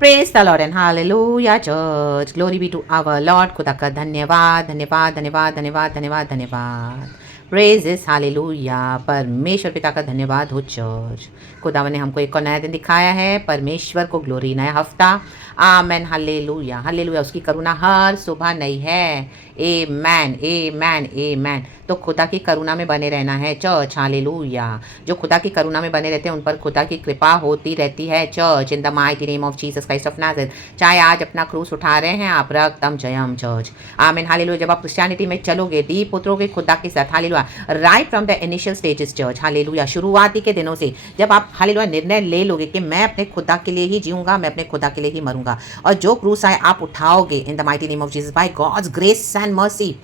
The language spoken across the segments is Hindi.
Praise the Lord and hallelujah church, glory be to our Lord. खुदा का धन्यवाद धन्यवाद धन्यवाद धन्यवाद धन्यवाद धन्यवाद। प्रेज इज हालेलुया, परमेश्वर पिता का धन्यवाद हो चर्च। खुदावन ने हमको एक और नया दिन दिखाया है, परमेश्वर को ग्लोरी, नया हफ्ता। Amen hallelujah hallelujah. उसकी करुणा हर सुबह नई है। आमेन आमेन आमेन। तो खुदा की करुणा में बने रहना है चर्च, हालेलुया। जो खुदा की करुणा में बने रहते हैं उन पर खुदा की कृपा होती रहती है church, in the mighty name of Jesus Christ of Nazareth. चाहे आज अपना क्रूस उठा रहे हैं आप, रक्तम जयम चर्च, आमीन हालेलुया। जब आप क्रिश्चियनिटी में चलोगे, डीप उतरोगे खुदा के साथ, hallelujah, right from the initial stages church, hallelujah, शुरुआती के दिनों से जब आप हालेलुया निर्णय ले लोगे कि मैं अपने खुदा के लिए ही जीऊंगा, मैं अपने खुदा के लिए ही मरूंगा, और जो क्रूस आए आप उठाओगे in the mighty name of Jesus by God's grace and mercy,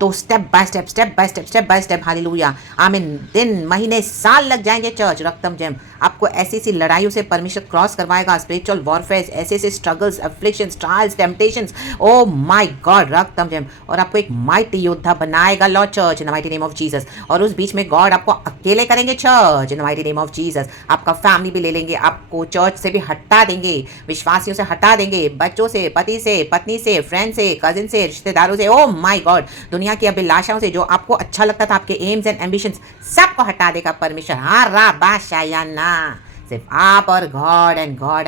तो step by step step by step step by step, hallelujah, amen, दिन महीने साल लग जाएंगे चर्च, रक्तम जयम। आपको ऐसी ऐसी लड़ाइयों से परमेश्वर क्रॉस करवाएगा, स्पिरिचुअल वॉरफेयर, ऐसे ऐसे struggles, afflictions, trials, temptations, oh my God, रक्तम जयम। और आपको एक माइटी योद्धा बनाएगा lord church in the mighty name of Jesus. और उस बीच में गॉड आपको अकेले करेंगे church in the mighty name of Jesus. आपका फैमिली भी ले लेंगे, आपको चर्च से भी हटा देंगे, विश्वासियों से हटा देंगे, बच्चों से, पति से, पत्नी से, फ्रेंड से, कजिन से, रिश्तेदारों से, ओ माय गॉड, दुनिया की अभिलाषाओं से, जो आपको अच्छा लगता था, आपके एम्स एंड एम्बिशंस, सबको हटा देगा परमेश्वर। हाँ रा बाशायाना, सिर्फ आप और गॉड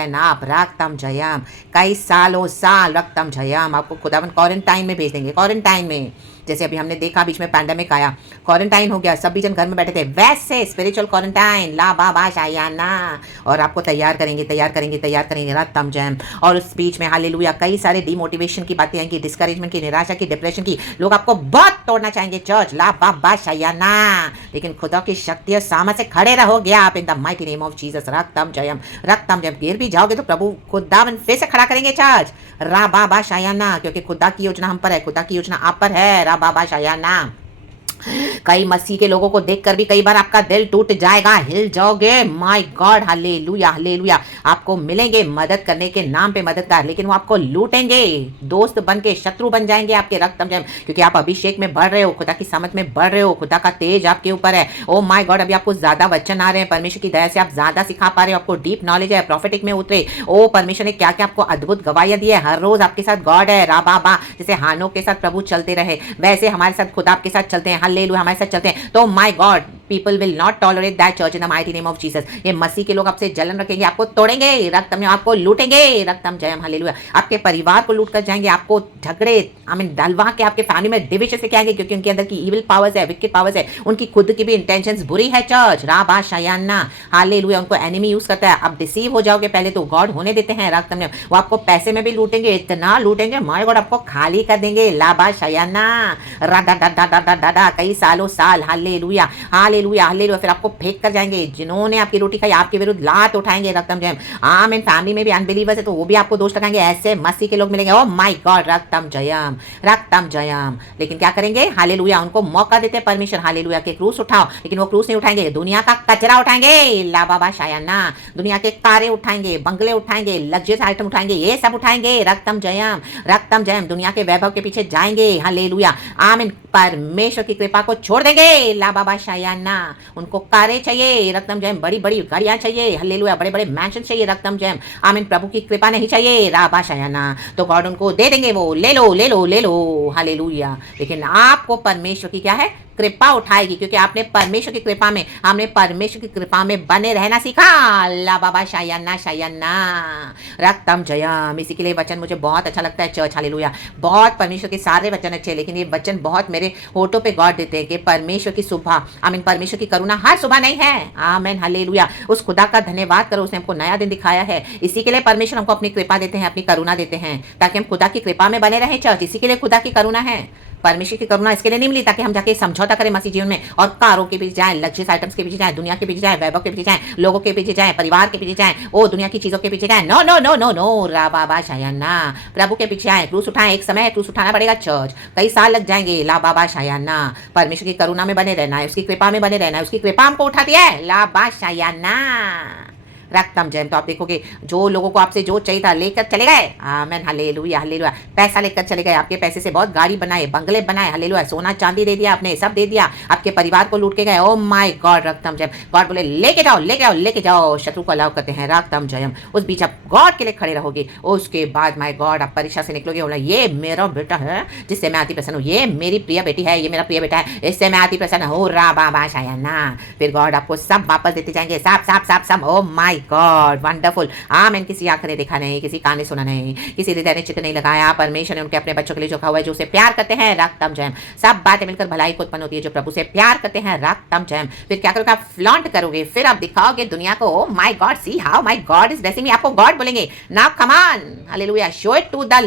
एंड आप, रक्तम जयम। कई सालों साल रक्तम जयम आपको खुदावन क्वारंटाइन में भेज देंगे, क्वारंटाइन में। जैसे अभी हमने देखा बीच में पैंडेमिक आया, क्वारंटाइन हो गया, सभी जन घर में बैठे थे, वैसे स्पिरिचुअल क्वारंटाइन ला बाबा शायाना, और आपको तैयार करेंगे तैयार करेंगे तैयार करेंगे, रत्तम जैम। और उस बीच में हालेलुया कई सारे डिमोटिवेशन की बातें आएंगी, डिस्करेजमेंट की, निराशा की, डिप्रेशन की, लोग आपको बहुत तोड़ना चाहेंगे चर्च, ला बाबा शायाना, लेकिन खुदा की शक्ति और सामर्थ से खड़े रहोगे आप in the mighty name of Jesus, रक्तम जयम रक्तम जयम। गिर भी जाओगे तो प्रभु खुदावन फिर से खड़ा करेंगे चर्च, रा बाबा शायाना, क्योंकि खुदा की योजना हम पर है, खुदा की योजना आप पर है, रा बाबा शायाना। कई मसीह के लोगों को देखकर भी कई बार आपका दिल टूट जाएगा, हिल जाओगे, माय गॉड, हालेलुया हालेलुया। आपको मिलेंगे मदद करने के नाम पे मददगार, लेकिन वो आपको लूटेंगे, दोस्त बन के शत्रु बन जाएंगे आपके, रक्तम जयम। क्योंकि आप अभिषेक में बढ़ रहे हो, खुदा की समझ में बढ़ रहे हो, खुदा का तेज आपके ऊपर है, ओ माय गॉड। अभी आपको ज्यादा वचन आ रहे हैं, परमेश्वर की दया से आप ज्यादा सिखा पा रहे हो, आपको डीप नॉलेज है, प्रॉफिटिक में उतरे, ओ परमेश्वर ने क्या क्या आपको अद्भुत गवाहियां दी है, हर रोज आपके साथ गॉड है, रा बाबा। जैसे हानो के साथ प्रभु चलते रहे, वैसे हमारे साथ खुदा आपके साथ चलते हैं, हालेलुया, हमारे साथ चलते हैं। तो my God, people will not tolerate that church in the mighty name of Jesus. ये मसीह के लोग आपसे जलन रखेंगे, आपको तोड़ेंगे, रक्तम जयम, आपको लूटेंगे, रक्तम जयम, हालेलुया। आपके परिवार को लूट कर जाएंगे, आपको झगड़े डलवा के आपके फैमिली में डिविजन से आएंगे, क्योंकि उनके अंदर की इविल पावर्स है, विकेड पावर्स है, उनकी खुद की भी इंटेंशंस बुरी है चर्च, राबा शायाना, हालेलुया। उनको एनिमी यूज करता है, आप डिसीव हो जाओगे, पहले तो गॉड होने देते हैं, रक्तम जयम। वो आपको पैसे में भी लूटेंगे, इतना लूटेंगे, माय गॉड, आपको खाली कर देंगे, लाबा शायाना, राडा डा डा डा डा, कई सालों साल, हालेलुया हालेलुया हालेलुया। फिर आपको फेंक कर जाएंगे, जिन्होंने आपकी रोटी खाई आपके विरुद्ध लात उठाएंगे, रक्तम जयम। आमीन। फैमिली में भी अनबिलीवर्स है तो वो भी आपको दोष लगाएंगे, ऐसे मसीह के लोग मिलेंगे, ओ माय गॉड, रक्तम जयम रक्तम जयम। लेकिन क्या करेंगे, हालेलुया, उनको मौका देते हैं परमेश्वर, हालेलुया, के क्रूस उठाओ, लेकिन वो क्रूस नहीं उठाएंगे, दुनिया का कचरा उठाएंगे, ला बाबा शायाना, दुनिया के कारें उठाएंगे, बंगले उठाएंगे, लग्जरियस आइटम उठाएंगे, ये सब उठाएंगे, रक्तम जयम रक्तम जयम। दुनिया के वैभव के पीछे जाएंगे, हालेलुया, आमीन। परमेश्वर की कृपा को छोड़ देंगे, ला बाबा शायाना। उनको कारें चाहिए, रक्तम जयम, बड़ी बड़ी गाड़ियां चाहिए, हालेलुया, बड़े बड़े मैंशन चाहिए, रक्तम जयम, आमीन। प्रभु की कृपा नहीं चाहिए, राबा शायाना, तो गॉड उनको दे देंगे, वो ले लो ले लो ले लो, हालेलुया। लेकिन आपको परमेश्वर की क्या है, कृपा उठाएगी, क्योंकि आपने परमेश्वर की कृपा में, हमने परमेश्वर की कृपा में बने रहना सीखा, ला बाबा शायाना शायाना, रक्तम जयम। इसी के लिए वचन मुझे बहुत अच्छा लगता है चर्च, हालेलुया। बहुत परमेश्वर के सारे वचन अच्छे, लेकिन ये वचन बहुत मेरे होठों पे गॉड देते हैं कि परमेश्वर की सुबह, आमीन, परमेश्वर की करुणा हर सुबह नहीं है, आमीन, हालेलुया। उस खुदा का धन्यवाद करो, उसने हमको नया दिन दिखाया है। इसी के लिए परमेश्वर हमको अपनी कृपा देते हैं, अपनी करुणा देते हैं, ताकि हम खुदा की कृपा में बने रहें चर्च। इसी के लिए खुदा की करुणा है, परमेश्वर की करुणा इसके लिए नहीं मिली ताकि हम जाके समझौता करें मसीह जीवन में, और कारों के पीछे जाएं, लग्जरियस आइटम्स के पीछे जाएं, दुनिया के पीछे जाएं, वैभव के पीछे जाएं, लोगों के पीछे जाएं, परिवार के पीछे जाएं, ओ दुनिया की चीजों के पीछे जाएं, no no no no no, रा बाबा शायाना। प्रभु के पीछे आए, क्रूस उठाएं, एक समय क्रूस उठाना पड़ेगा चर्च, कई साल लग जाएंगे, ला बाबा शायाना। परमेश्वर की करुणा में बने रहना है, उसकी कृपा में बने रहना है, उसकी कृपा हमको उठाती है, ला बा शायाना, रक्तम जयम। तो आप देखोगे जो लोगों को आपसे जो चाहिए था लेकर चले गए, आमेन, हालेलुया हालेलुया। पैसा लेकर चले गए, आपके पैसे से बहुत गाड़ी बनाए, बंगले बनाए, हालेलुया। सोना चांदी दे दिया आपने, सब दे दिया, आपके परिवार को लूट के गए। ओ माय गॉड, रक्तम जयम। गॉड बोले लेके जाओ लेके जाओ लेके जाओ। शत्रु को अलाउ करते हैं, रक्तम जयम। उस बीच आप गॉड के लिए खड़े रहोगे। उसके बाद माय गॉड आप परीक्षा से निकलोगे, बोला ये मेरा बेटा है जिससे मैं अति प्रसन्न हूँ, ये मेरी प्रिय बेटी है, ये मेरा प्रिय बेटा है, इससे मैं अति प्रसन्न हूँ, रा बाबा शायना। फिर गॉड आपको सब वापस देते जाएंगे, सब सब सब सब। Oh my God, wonderful. Amen. किसी आंख ने देखा नहीं, किसी कान ने सुना नहीं, किसी हृदय ने चित्त नहीं लगाया, परमेश्वर ने उनके अपने बच्चों के लिए जोखा हुआ है जो उसे प्यार करते हैं, रक्तम जयम। सब बातें मिलकर भलाई को उत्पन्न होती है जो प्रभु से प्यार करते हैं, रक्तम जयम। फिर क्या करोगे, आप फ्लॉन्ट करोगे, फिर आप दिखाओगे दुनिया को, O my God, see how my God is blessing me. आपको गॉड बोलेंगे, now come on, hallelujah, show it to the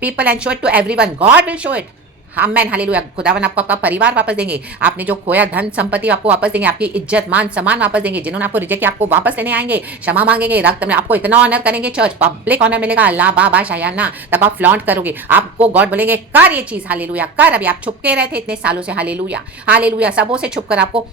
people and show it to everyone, God will show it. Amen, hallelujah. खुदावन आपको आपका परिवार वापस देंगे, आपने जो खोया धन संपत्ति आपको वापस देंगे, आपकी इज्जत मान सम्मान वापस देंगे, जिन्होंने आपको रिजेक्ट किया आपको वापस लेने आएंगे, क्षमा मांगेंगे, रक्त में आपको इतना ऑनर करेंगे, चर्च पब्लिक ऑनर मिलेगा, अल्लाह बाबा शायाना। तब आप फ्लॉन्ट करोगे, आपको गॉड बोलेंगे कर ये चीज, हालेलुया कर। अभी आप छुप के रहे थे इतने सालों से, हालेलुया हालेलुया, सबों से छुप कर आपको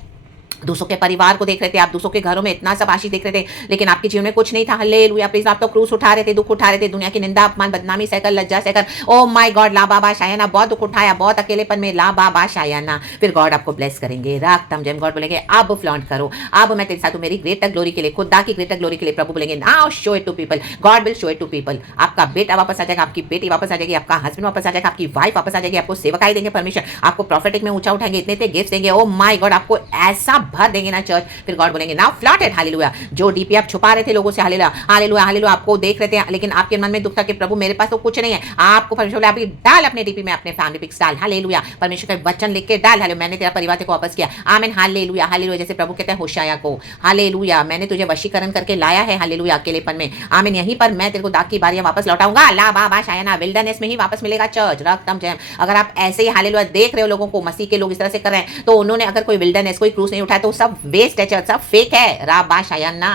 दूसरों के परिवार को देख रहे थे, आप दूसरों के घरों में इतना सब आशीष देख रहे थे, लेकिन आपके जीवन में कुछ नहीं था, हालेलुया प्लीज। आप तो क्रूस उठा रहे थे, दुख उठा रहे थे, दुनिया की निंदा अपमान बदनामी सहकर लज्जा सहकर, ओ माय गॉड, ला बाबा शायना, बहुत दुख उठाया, बहुत अकेलेपन में, ला बाबा शायना। फिर गॉड आपको ब्लेस करेंगे, राक्तम जयम। गॉड बोलेंगे अब फ्लॉन्ट करो, अब मैं तेरे साथ हूं, मेरी ग्रेटर ग्लोरी के लिए, खुदा की ग्रेटर ग्लोरी के लिए। प्रभु बोलेंगे now show it to people, God will show it to people. आपका बेटा वापस आ जाएगा, आपकी बेटी वापस आ जाएगी, आपका हस्बैंड वापस आ जाएगा, आपकी वाइफ वापस आ जाएगी, आपको सेवकाई देंगे परमेश्वर, आपको प्रॉफिटिक में ऊंचा उठाएंगे, इतने गिफ्ट देंगे, ओ माय गॉड, आपको ऐसा भर देंगे ना चर्च। फिर गॉड बोलेंगे नाउ फ्लॉट इट, हालेलुया। जो डीपी आप छुपा रहे थे लोगों से, हालेलुया हालेलुया हालेलुया, आपको देख रहे थे लेकिन आपके मन में दुख था कि प्रभु मेरे पास तो कुछ नहीं है, आपको परमेश्वर बोले अभी डाल अपने डीपी में अपने फैमिली पिक्स डाल, हालेलुया। परमेश्वर का वचन लिख के डाल, हालेलुया, मैंने तेरा परिवार को वापस किया, आमीन, हालेलुया हालेलुया। जैसे प्रभु कहते हैं होशाया को, हालेलुया, मैंने तुझे वशीकरण करके लाया है, हालेलुया, अकेलेपन में, आमीन, यहीं पर मैं तेरे को दाग की बारियां वापस लौटाऊंगा, ला बाबा शायना। विल्डरनेस में ही वापस मिलेगा चर्च, रक्तम जयम। अगर आप ऐसे ही हालेलुया देख रहे हो लोगों को, मसीह के लोग इस तरह से कर रहे हैं, तो उन्होंने अगर कोई विल्डरनेस कोई क्रूस नहीं उठाया तो सब वेस्ट है चर्च, सब फेक है, राबा शायना,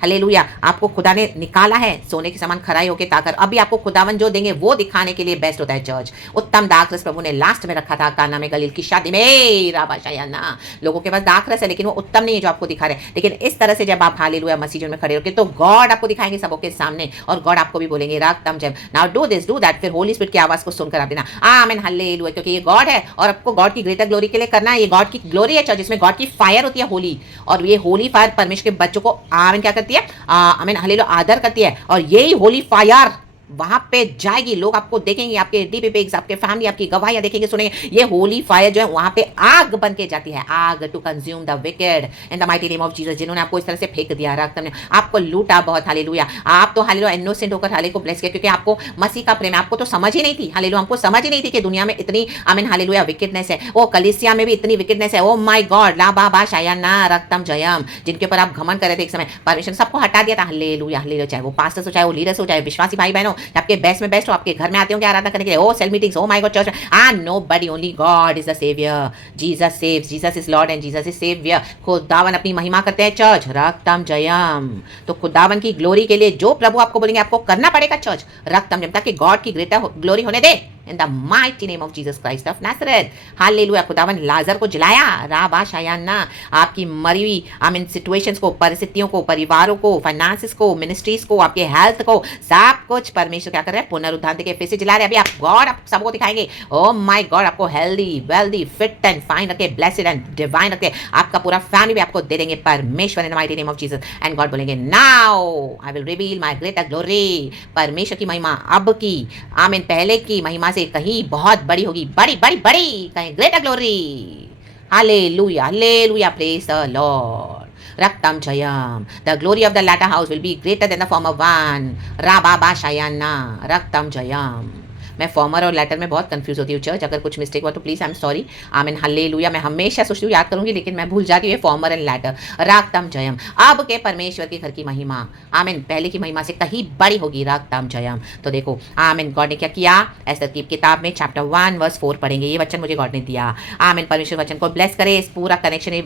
हालेलुया। आपको खुदा ने निकाला है सोने के समान खराई होके ताकर, अभी आपको खुदावन जो देंगे वो दिखाने के लिए बेस्ट होता है चर्च। उत्तम दाखरस प्रभु ने लास्ट में रखा था काना में गलील की शादी में, राबा शायना। लोगों के पास दाखरस है लेकिन वो उत्तम नहीं है जो आपको दिखा रहे हैं, लेकिन इस तरह से जब आप हालेलुया मसीह में खड़े होकर तो गॉड आपको दिखाएंगे सबों के सामने, और गॉड आपको भी बोलेंगे रागतम जब now do this do that. फिर होली स्पिरिट की आवाज को सुनकर आप देना आमीन, हालेलुया, क्योंकि ये गॉड है और आपको गॉड की ग्रेटर ग्लोरी के लिए करना है। ये गॉड की ग्लोरी है चर्च, जिसमें गॉड की फायर होती है होली, और ये होली फायर परमेश्वर के बच्चों को आमीन क्या करती है, आमीन हालेलुया आदर करती है, और यही होली फायर वहां पे जाएगी, लोग आपको देखेंगे, आपके डीपी पिक्स, आपके फैमिली, आपकी गवाहियां देखेंगे, सुनेंगे। ये होली फायर जो है वहां पे आग बन के जाती है, आग to consume the wicked in the mighty name of Jesus. जिन्होंने आपको इस तरह से फेंक दिया, रक्त ने आपको लूटा बहुत, हालेलुया। आप तो हालेलुया इनोसेंट होकर हाले को ब्लेस किया, क्योंकि आपको मसीह का प्रेम, आपको तो समझ ही नहीं थी, हालेलुया, हमको समझ ही नहीं थी कि दुनिया में इतनी आमीन हालेलुया विकेडनेस है, वो कलीसिया में भी इतनी विकेडनेस है, ओ माय गॉड, ला बाबा शायना, रक्तम जयम। जिनके ऊपर आप घमंड कर रहे थे एक समय, परमेश्वर सबको हटा दिया था, हालेलुया हालेलुया। चाहे वो पास्टर्स हो, चाहे वो लीडर्स हो, चाहे विश्वासी भाई बहनों, आपके बेस्ट में बेस्ट हो, आपके घर में आते होंगे आराधना करने के लिए, oh cell meetings, oh my God church, and nobody, only God is the saviour, Jesus saves, Jesus is lord and Jesus is saviour. खुदावन अपनी महिमा करते हैं चर्च, रक्तम जयम। तो खुदावन की ग्लोरी के लिए जो प्रभु आपको बोलेंगे आपको करना पड़ेगा चर्च, रक्तम जयम, ताकि गॉड की ग्रेटर ग्लोरी होने दे in the mighty name of Jesus Christ of Nazareth. Hallelujah. खुदावन लाजर को जलाया, राबा शायाना, आपकी मरी हुई आमीन सिचुएशंस को, परिस्थितियों को, परिवारों को, फाइनेंसेस को, मिनिस्ट्रीज को, आपके हेल्थ को, सब कुछ परमेश्वर क्या कर रहे हैं, पुनरुत्थान के फिर से जला रहे हैं। अभी आप गॉड आप सबको दिखाएंगे, ओ माय गॉड, आपको healthy wealthy fit and fine रखे, ब्लेस्ड एंड डिवाइन रखे, आपका पूरा फैमिली भी आपको दे देंगे परमेश्वर in the mighty name of Jesus. And God बोलेंगे now I will reveal my greater glory. परमेश्वर की महिमा अब की आमीन पहले की महिमा से कहीं बहुत बड़ी होगी, बड़ी बड़ी बड़ी, कहीं greater glory, hallelujah hallelujah, praise the lord, रक्तम जयम। The glory of the latter house will be greater than the former one, राबा शायाना, रक्तम जयम। मैं फॉर्मर और लेटर में बहुत कंफ्यूज होती हूँ चर्च, अगर कुछ मिस्टेक हुआ तो प्लीज आई एम सॉरी, आमीन हालेलुया। मैं हमेशा सोचती हूँ याद करूंगी लेकिन मैं भूल जाती हूँ फॉर्मर एंड लेटर, रागतम जयम। अब के परमेश्वर के घर की महिमा आमीन पहले की महिमा से कहीं बड़ी होगी, रागतम जयम। तो देखो आमीन गॉड ने क्या किया, एस्तर की किताब में चैप्टर 1 वर्स 4 पढ़ेंगे, ये वचन मुझे गॉड ने दिया, आमीन। परमेश्वर वचन को ब्लेस करे, इस पूरा कनेक्शन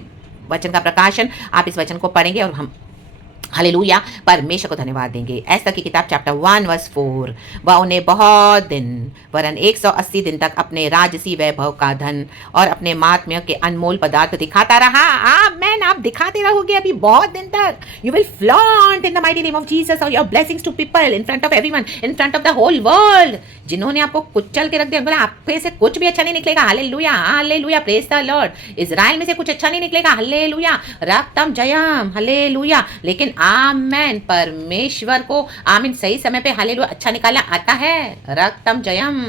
वचन का प्रकाशन, आप इस वचन को पढ़ेंगे और हम हालेलुया, परमेश्वर को धन्यवाद देंगे। एस्तर की किताब चैप्टर 1 वर्स 4, वह उन्हें बहुत दिन वरन 180 दिन तक अपने राजसी वैभव का धन और अपने महात्म्य के अनमोल पदार्थ दिखाता रहा। आमेन। आप दिखाते रहोगे अभी बहुत दिन तक। You will flaunt in the mighty name of Jesus और your blessings to people in front of everyone, in front of the whole world. जिन्होंने आपको कुचल के रख दिया, बोला आपके से कुछ भी अच्छा नहीं निकलेगा। Hallelujah, hallelujah, praise the lord. Israel में से कुछ अच्छा नहीं निकलेगा। हालेलुया, रक्तम जयम, हालेलुया। लेकिन आमेन, परमेश्वर को आमीन सही समय पे हालेलुया अच्छा निकाला आता है। रक्तम जयम।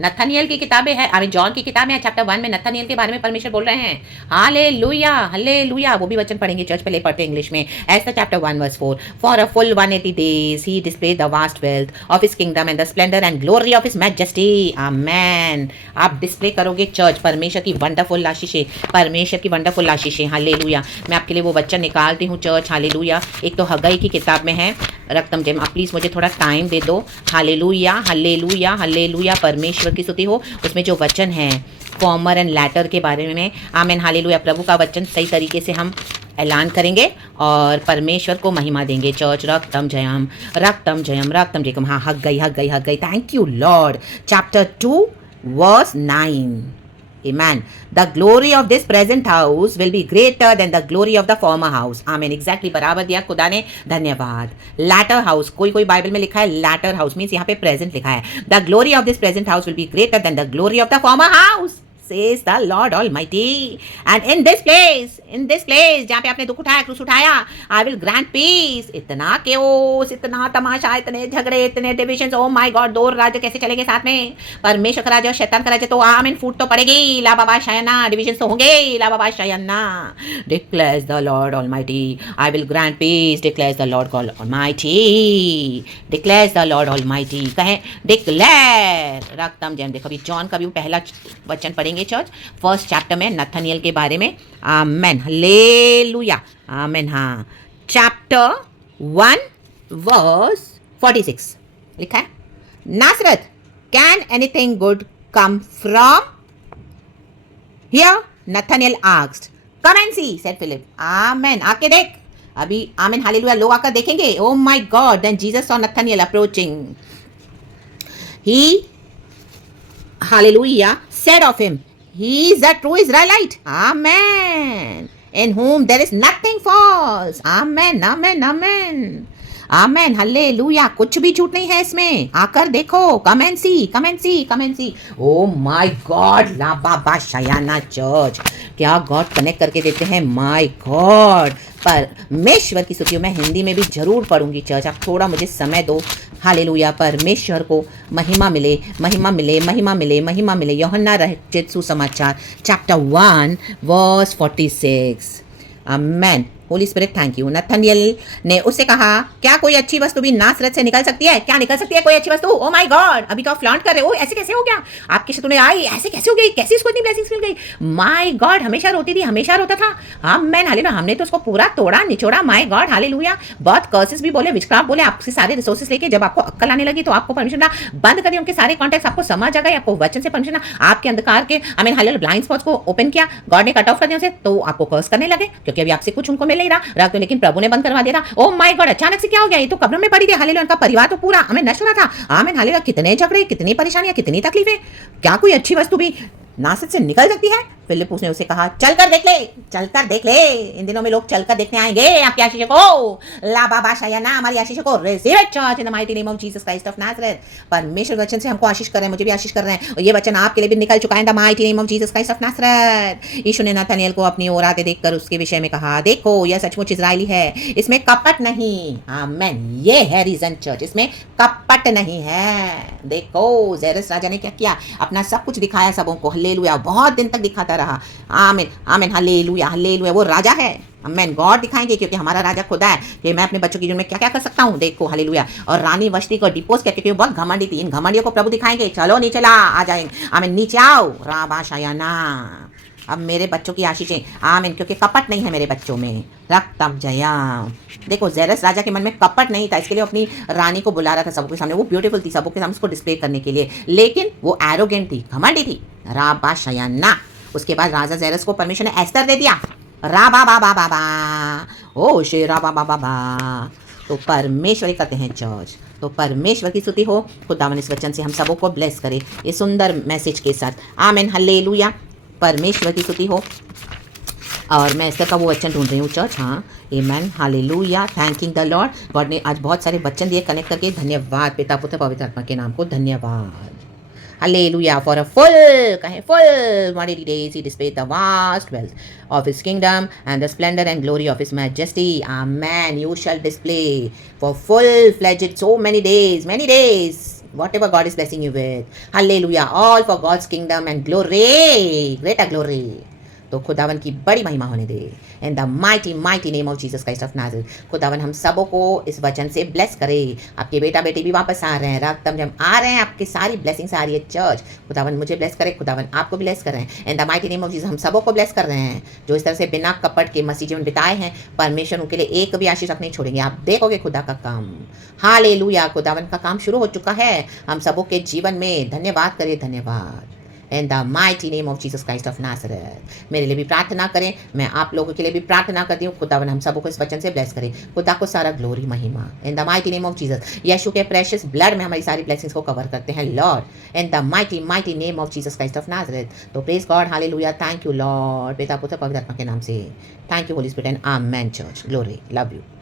नथनियल की किताबें हैं, आमीन जॉन की किताब है चैप्टर 1 में नथनियल के बारे में परमेश्वर बोल रहे हैं। Hallelujah, hallelujah. वो भी वचन पढ़ेंगे, चर्च पहले पढ़ते हैं इंग्लिश में। Esther chapter 1 verse 4, for a full 180 days he displayed the vast wealth of his kingdom and the splendour and glory of his majesty. Amen. आप डिस्प्ले करोगे चर्च परमेश्वर की वंडरफुल आशीषें, परमेश्वर की वंडरफुल आशीषें। हालेलुया। मैं आपके लिए वो वचन निकालती हूँ चर्च। हालेलुया। एक तो हगई की किताब में है रक्तम जयम। आप प्लीज़ मुझे थोड़ा टाइम दे दो। हालेलुया, हालेलुया, हालेलुया, परमेश्वर की स्तुति हो। उसमें जो वचन है फॉर्मर एंड लैटर के बारे में, आमेन, हालेलुया, प्रभु का वचन सही तरीके से हम ऐलान करेंगे और परमेश्वर को महिमा देंगे। चर्च रक्तम जयम, रक्तम जयम, रक्तम जयम। हाँ, हक गई, हक गई, हक गई। Thank you Lord. Chapter 2 verse 9, Amen. The glory of this present house will be greater than the glory of the former house. Amen. Exactly बराबर दिया खुदा ने, धन्यवाद। Latter house, कोई बाइबल में लिखा है latter house, मीन्स यहाँ पे present लिखा है। The glory of this present house will be greater than the glory of the former house, says the Lord Almighty. And in this place, जहाँ पे आपने दुख उठाया, क्रूस उठाया, I will grant peace. इतना chaos, इतना तमाशा, इतने झगड़े, इतने डिविजन्स, ओ माय गॉड, दो राज्य कैसे चलेंगे साथ में? परमेश्वर का राज्य और शैतान का राज्य, तो आमीन फूट तो पड़ेगी। ला बाबा शायना, डिविजन्स तो होंगे। ला बाबा Shaina, declares the Lord Almighty. I will grant peace, declares the Lord God Almighty. declares the Lord Almighty. कहें declare, रक्तम जयम। देखो अभी जॉन का भी पहला वचन पढ़ेंगे चर्च, फर्स्ट चैप्टर में नथनियल के बारे में। Amen, hallelujah, amen. हाँ, चैप्टर 1 वर्स 46 लिखा है, नासरत, can anything good come from here? Nathanael asked, come and see, said Philip. Amen, आके देख। अभी आमेन, हालेलुया, लोग आकर देखेंगे। Oh my God, then Jesus saw Nathanael approaching, he hallelujah said of him, he is a true Israelite, amen, in whom there is nothing false, amen, amen, amen, amen, hallelujah. कुछ भी झूठ नहीं है इसमें, आकर देखो। Come and see, come and see, come and see. Oh my God, ला बाबा शायाना चर्च, क्या गॉड कनेक्ट करके देते हैं। माय गॉड, परमेश्वर की स्तुति मैं हिंदी में भी जरूर पढ़ूंगी चर्च, आप थोड़ा मुझे समय दो। हालेलुया, परमेश्वर को महिमा मिले, महिमा मिले, महिमा मिले, महिमा मिले। यूहन्ना रचित सुसमाचार chapter 1 verse 46। Amen. Holy Spirit thank you. Nathaniel ने उससे कहा, क्या कोई अच्छी वस्तु भी नासरत से निकल सकती है? क्या निकल सकती है कोई अच्छी वस्तु? ओ माय गॉड, अभी तो आप फ्लॉन्ट कर रहे हो, ऐसे कैसे हो गया? आपके शत्रु ने आई, ऐसे कैसे हो गई? कैसे इसको इतनी ब्लेसिंग्स मिल गई? माय गॉड, हमेशा रोती थी, हमेशा रोता था। आमेन, हालेलुया। हमने तो उसको पूरा तोड़ा निचोड़ा। My God, hallelujah. बहुत कर्सेस भी बोले, विचक्राफ्ट बोले, आपसे सारे रिसोर्सेस लेके जब आपको अक्ल आने लगी तो आपको परमिशन ना बंद कर दिया, उनके सारे कॉन्टैक्ट्स आपको समझ आ गए, आपको वचन से परमिशन ना, आपके अंधकार के आमीन हालेलुया ब्लाइंड स्पॉट्स को ओपन किया, गॉड ने कट ऑफ कर दिया उसे, तो आपको कर्स करने लगे क्योंकि अभी आपसे कुछ उनको मिल नहीं रहा, लेकिन प्रभु ने बंद करवा दिया था। ओ माय गॉड, अचानक से क्या हो गया? ये तो कब्र में पड़ी थी। हालेलुया, उनका परिवार तो पूरा हमें नष्ट हो रहा था। आमीन, हालेलुया। कितने झगड़े, कितनी परेशानियां, कितनी तकलीफें। क्या कोई अच्छी वस्तु भी नासरत से निकल सकती है? फिलिप्पुस ने उसे कहा, चलकर देख ले, चलकर देख ले। इन दिनों में लोग चलकर देखने आएंगे आपकी आशीष को। ला बाबा शायना, हमारी आशीष को receive it church in the mighty name of Jesus Christ of Nazareth. परमेश्वर वचन से हमको आशीष कर रहे हैं, मुझे भी आशीष कर रहे हैं, और ये वचन आपके लिए भी निकल चुका है in the mighty name of Jesus Christ of Nazareth. यीशु ने नथनियल को अपनी ओर आते देखकर उसके विषय में कहा, देखो यह सचमुच इजराइली है, इसमें कपट नहीं। आमेन, ये है रीजन चर्च, इसमें कपट नहीं है। देखो जेरस राजा ने क्या किया, अपना सब कुछ दिखाया सबों को। हालेलुया, बहुत दिन तक दिखाता रहा। आमीन, आमीन, हालेलुया, हालेलुया। वो राजा है, आमीन। गॉड दिखाएंगे क्योंकि हमारा राजा खुदा है कि मैं अपने बच्चों की जीवन में क्या क्या कर सकता हूँ। देखो हालेलुया। और रानी वष्टी को डिपोज किया क्योंकि वो बहुत घमंडी थी। इन घमंडियों को प्रभु दिखाएंगे। चलो नीचे ला, आ जाएंगे। आमीन, नीचे आओ। राबा शायाना, अब मेरे बच्चों की आशीषें, आमीन, क्योंकि कपट नहीं है मेरे बच्चों में। रक्तम जया। देखो जेरस राजा के मन में कपट नहीं था, इसके लिए अपनी रानी को बुला रहा था सबके सामने। वो ब्यूटीफुल थी, सबके सामने उसको डिस्प्ले करने के लिए, लेकिन वो एरोगेंट थी, घमंडी थी। राबा शयाना। उसके बाद राजा जेरस को परमिशन ने एस्तर दे दिया। रा बा बा बा बा बा, ओ शे रा बा बा बा बा। तो परमेश्वर कहते हैं चर्च। तो परमेश्वर की स्तुति हो, खुदावन इस वचन से हम सबों को ब्लेस करे ये सुंदर मैसेज के साथ। आमेन, हालेलुया। परमेश्वर की स्तुति हो। और मैं एस्तर का वो वचन ढूंढ रही हूँ चर्च। हाँ, amen, hallelujah, thanking the lord. God ने आज बहुत सारे वचन दिए कनेक्ट करके। धन्यवाद पिता पुत्र पवित्र आत्मा के नाम को धन्यवाद। Hallelujah, for a full, kahe full 180 days he displayed the vast wealth of his kingdom and the splendor and glory of his majesty. Amen. You shall display for full-fledged so many days. Whatever God is blessing you with. Hallelujah. All for God's kingdom and glory. Greater glory. तो खुदावन की बड़ी महिमा होने दे in the mighty name of Jesus Christ of Nazareth. खुदावन हम सबों को इस वचन से ब्लेस करे। आपके बेटा बेटी भी वापस आ रहे हैं, रक्तम जब आ रहे हैं, आपकी सारी ब्लेसिंग्स आ रही है चर्च। खुदावन मुझे ब्लेस करे, खुदावन आपको ब्लेस कर रहे हैं इन the mighty name of Jesus. हम सबों को ब्लेस कर रहे हैं जो इस तरह से बिना कपट के मसीह जीवन बिताए हैं। परमेश्वर उनके लिए एक भी आशीष नहीं छोड़ेंगे। आप देखोगे खुदा का काम। हालेलुया, खुदावन का काम शुरू हो चुका है हम सबों के जीवन में। धन्यवाद करें, धन्यवाद इन the mighty name of Jesus Christ of Nazareth. मेरे लिए भी प्रार्थना करें, मैं आप लोगों के लिए भी प्रार्थना करती हूँ। खुदावन हम सबको इस वचन से ब्लेस करें। खुदा को सारा ग्लोरी महिमा in the mighty name of Jesus. यीशु के प्रेशियस ब्लड में हमारी सारी ब्लेसिंग्स को कवर करते हैं lord in the mighty name of Jesus Christ of Nazareth. तो praise God, hallelujah, thank you lord, पिता पुत्र पवित्र आत्मा के नाम से। Thank you holy spirit and amen church. Glory, love you.